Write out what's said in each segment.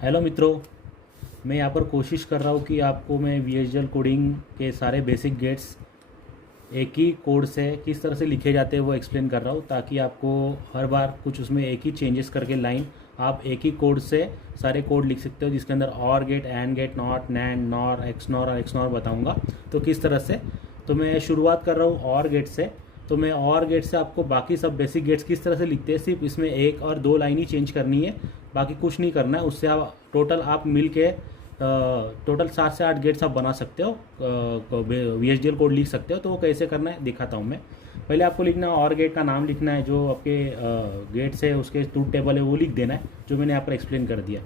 Hello मित्रों, मैं यहाँ पर कोशिश कर रहा हूँ कि आपको मैं वीएचडीएल कोडिंग के सारे बेसिक गेट्स एक ही कोड से किस तरह से लिखे जाते हैं वो एक्सप्लेन कर रहा हूँ, ताकि आपको हर बार कुछ उसमें एक ही चेंजेस करके लाइन आप एक ही कोड से सारे कोड लिख सकते हो, जिसके अंदर OR gate, AND gate, NOT, NAND, NOR, X NOR और एक्स नॉर बताऊँगा तो किस तरह से। तो मैं शुरुआत कर रहा हूँ और गेट से। तो मैं और गेट से आपको बाकी सब बेसिक गेट्स किस तरह से लिखते हैं, सिर्फ इसमें एक और दो लाइन ही चेंज करनी है, बाकी कुछ नहीं करना है। उससे आप मिल के टोटल 7 से 8 गेट्स आप बना सकते हो, वीएचडीएल कोड लिख सकते हो। तो वो कैसे करना है दिखाता हूँ मैं। पहले आपको लिखना है और गेट का नाम लिखना है, जो आपके गेट्स है उसके ट्रूथ टेबल है वो लिख देना है, जो मैंने यहाँ पर एक्सप्लेन कर दिया।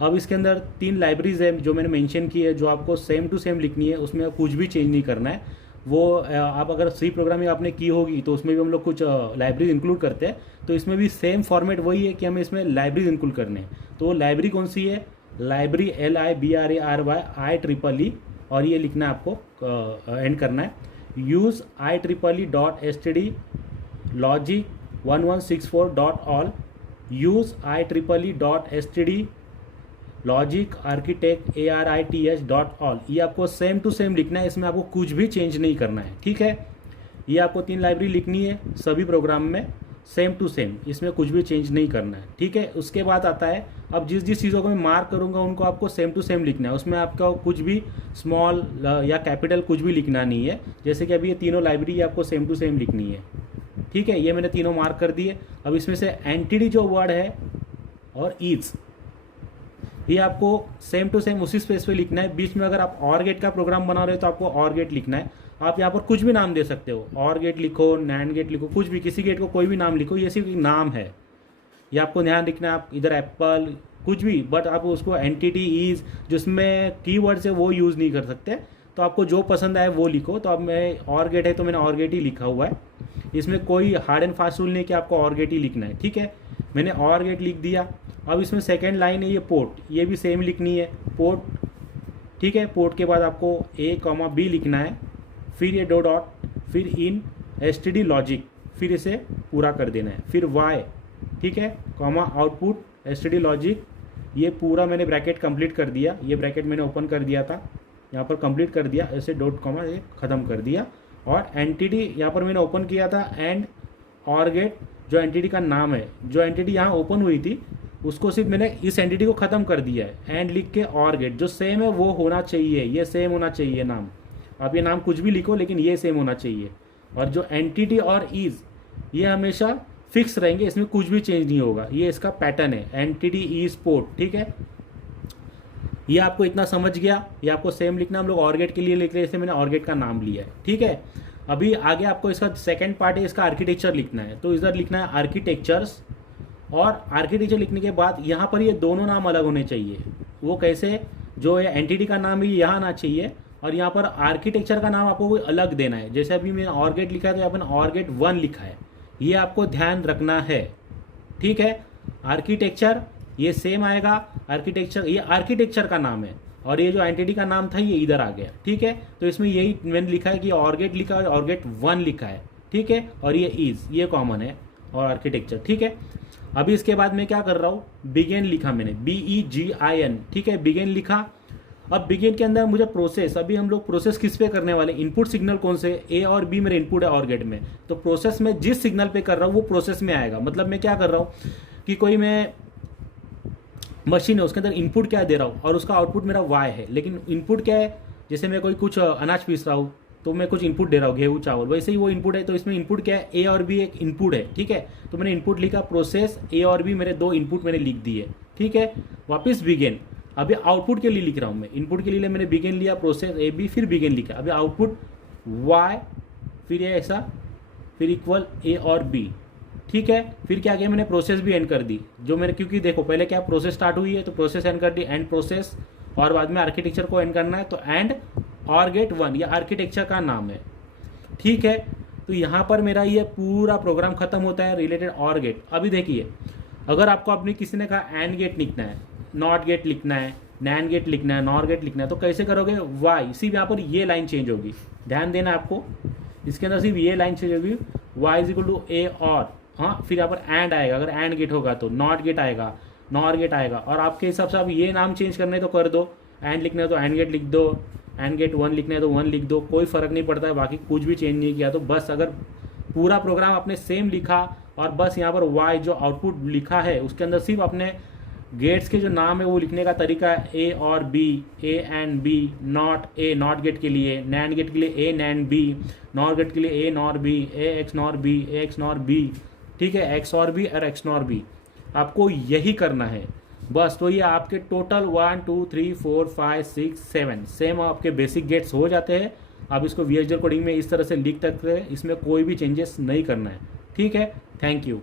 अब इसके अंदर 3 लाइब्रेरीज है जो मैंने मेंशन की है, जो आपको सेम टू सेम लिखनी है, उसमें कुछ भी चेंज नहीं करना है। वो आप अगर सी प्रोग्रामिंग आपने की होगी तो उसमें भी हम लोग कुछ लाइब्रेरीज इंक्लूड करते हैं, तो इसमें भी सेम फॉर्मेट वही है कि हमें इसमें लाइब्रेरीज इंक्लूड करने हैं। तो वो लाइब्रेरी कौन सी है? लाइब्रेरी LIBRARY, और ये लिखना है आपको, एंड करना है use IEEE.std logic 1164.all, use IEEE.std logic architect ARITH.all। ये आपको सेम टू सेम लिखना है, इसमें आपको कुछ भी चेंज नहीं करना है, ठीक है। ये आपको 3 लाइब्रेरी लिखनी है सभी प्रोग्राम में, सेम टू सेम, इसमें कुछ भी चेंज नहीं करना है, ठीक है। उसके बाद आता है, अब जिस जिस चीज़ों को मैं मार्क करूँगा उनको आपको सेम टू सेम लिखना है, उसमें आपका कुछ भी स्मॉल या कैपिटल कुछ भी लिखना नहीं है। जैसे कि अभी ये तीनों लाइब्रेरी आपको सेम टू सेम लिखनी है, ठीक है। ये मैंने तीनों मार्क कर दिए। अब इसमें से एंटिटी जो वर्ड है और ईज, ये आपको सेम टू सेम उसी स्पेस पे लिखना है। बीच में अगर आप और गेट का प्रोग्राम बना रहे हो तो आपको और गेट लिखना है। आप यहाँ पर कुछ भी नाम दे सकते हो, और गेट लिखो, नैंड गेट लिखो, कुछ भी, किसी गेट को कोई भी नाम लिखो, ये सिर्फ एक नाम है, ये आपको ध्यान रखना है। आप इधर एप्पल कुछ भी, बट आप उसको एंटिटी ईज जिसमें कीवर्ड्स है वो यूज़ नहीं कर सकते। तो आपको जो पसंद आए वो लिखो। तो अब मैं और गेट है तो मैंने और गेट ही लिखा हुआ है, इसमें कोई हार्ड एंड फास्ट रूल नहीं कि आपको और गेट ही लिखना है, ठीक है। मैंने और गेट लिख दिया। अब इसमें सेकेंड लाइन है ये पोर्ट, ये भी सेम लिखनी है, पोर्ट, ठीक है। पोर्ट के बाद आपको A, B लिखना है, फिर ये 2 डॉट, फिर इन STD लॉजिक, फिर इसे पूरा कर देना है, फिर Y, ठीक है, कॉमा आउटपुट STD लॉजिक। ये पूरा मैंने ब्रैकेट कंप्लीट कर दिया, ये ब्रैकेट मैंने ओपन कर दिया था, यहाँ पर कंप्लीट कर दिया, ऐसे डॉट कॉमा ये ख़त्म कर दिया। और एंटिटी यहाँ पर मैंने ओपन किया था, एंड और गेट जो एंटिटी का नाम है, जो एंटिटी यहाँ ओपन हुई थी उसको सिर्फ मैंने इस एंटिटी को ख़त्म कर दिया है, एंड लिख के और गेट जो सेम है वो होना चाहिए, ये सेम होना चाहिए नाम। आप ये नाम कुछ भी लिखो लेकिन ये सेम होना चाहिए। और जो एंटिटी और इज, ये हमेशा फिक्स रहेंगे, इसमें कुछ भी चेंज नहीं होगा, ये इसका पैटर्न है, एंटिटी इज पोर्ट, ठीक है। ये आपको इतना समझ गया, ये आपको सेम लिखना। हम लोग और गेट के लिए लिख रहे हैं, जैसे मैंने और गेट का नाम लिया है, ठीक है। अभी आगे आपको इसका सेकेंड पार्ट है, इसका आर्किटेक्चर लिखना है। तो इधर लिखना है आर्किटेक्चर्स, और आर्किटेक्चर लिखने के बाद यहाँ पर ये दोनों नाम अलग होने चाहिए। वो कैसे? जो ये एंटिटी का नाम है यहाँ आना चाहिए, और यहाँ पर आर्किटेक्चर का नाम आपको कोई अलग देना है। जैसे अभी मैंने और गेट लिखा है तो यहाँ पर और गेट 1 लिखा है, ये आपको ध्यान रखना है, ठीक है। आर्किटेक्चर ये सेम आएगा, आर्किटेक्चर ये आर्किटेक्चर का नाम है, और ये जो एंटिटी का नाम था ये इधर आ गया, ठीक है। तो इसमें यही मैंने लिखा है कि और गेट लिखा है और गेट 1 लिखा है, ठीक है। और ये इज, ये कॉमन है, और आर्किटेक्चर, ठीक है। अभी इसके बाद मैं क्या कर रहा हूँ, बिगिन लिखा मैंने, BEGIN, ठीक है, बिगिन लिखा। अब बिगिन के अंदर मुझे प्रोसेस, अभी हम लोग प्रोसेस किस पे करने वाले, इनपुट सिग्नल कौन से, A और B मेरे इनपुट है और गेट में। तो प्रोसेस में जिस सिग्नल पे कर रहा हूँ वो प्रोसेस में आएगा। मतलब मैं क्या कर रहा हूँ कि कोई मैं मशीन है, उसके अंदर इनपुट क्या दे रहा हूँ और उसका आउटपुट मेरा Y है, लेकिन इनपुट क्या है, जैसे मैं कोई कुछ अनाज पीस रहा हूँ तो मैं कुछ इनपुट दे रहा हूँ, गेहूँ चावल, वैसे ही वो इनपुट है। तो इसमें इनपुट क्या है, A और B एक इनपुट है, ठीक है। तो मैंने इनपुट लिखा, प्रोसेस A और B मेरे 2 इनपुट मैंने लिख दिए, ठीक है। वापस बिगिन, अभी आउटपुट के लिए लिख रहा हूँ मैं, इनपुट के लिए मैंने बिगिन लिया, प्रोसेस AB, फिर बिगिन लिखा। अभी आउटपुट Y, फिर ये ऐसा, फिर इक्वल A और B, ठीक है। फिर क्या किया मैंने, प्रोसेस भी एंड कर दी, जो मैंने, क्योंकि देखो पहले क्या प्रोसेस स्टार्ट हुई है तो प्रोसेस एंड कर दी, एंड प्रोसेस, और बाद में आर्किटेक्चर को एंड करना है, तो एंड और गेट 1, ये आर्किटेक्चर का नाम है, ठीक है। तो यहाँ पर मेरा ये पूरा प्रोग्राम खत्म होता है रिलेटेड और गेट। अभी देखिए, अगर आपको अपनी किसी ने कहा एंड गेट लिखना है, नॉट गेट लिखना है, नैंड गेट लिखना है, नॉर गेट लिखना है, तो कैसे करोगे, वाई, सिर्फ यहाँ पर ये लाइन चेंज होगी, ध्यान देना आपको, इसके अंदर सिर्फ ये लाइन चेंज होगी, Y is equal to A और, हाँ, फिर यहाँ पर एंड आएगा, अगर एंड गेट होगा तो नॉट गेट आएगा, नॉर गेट आएगा। और आपके हिसाब से आप ये नाम चेंज करने तो कर दो, एंड लिखना है तो एंड गेट लिख दो, एंड गेट 1 लिखना है तो 1 लिख दो, कोई फ़र्क नहीं पड़ता है। बाकी कुछ भी चेंज नहीं किया तो बस अगर पूरा प्रोग्राम आपने सेम लिखा और बस यहाँ पर वाई जो आउटपुट लिखा है उसके अंदर सिर्फ अपने गेट्स के जो नाम है वो लिखने का तरीका है A OR B, A AND B, NOT A NOT gate के लिए, नैंड गेट के लिए A NAND B, NOR gate के लिए A NOR B, A X NOR B, A X NOR B, ठीक है, एक्स और बी और एक्स नॉर बी, आपको यही करना है बस। तो ये आपके टोटल 1 2 3 4 5 6 7 सेम आपके बेसिक गेट्स हो जाते हैं। आप इसको VHDL कोडिंग में इस तरह से लिख सकते हैं, इसमें कोई भी चेंजेस नहीं करना है, ठीक है। Thank you.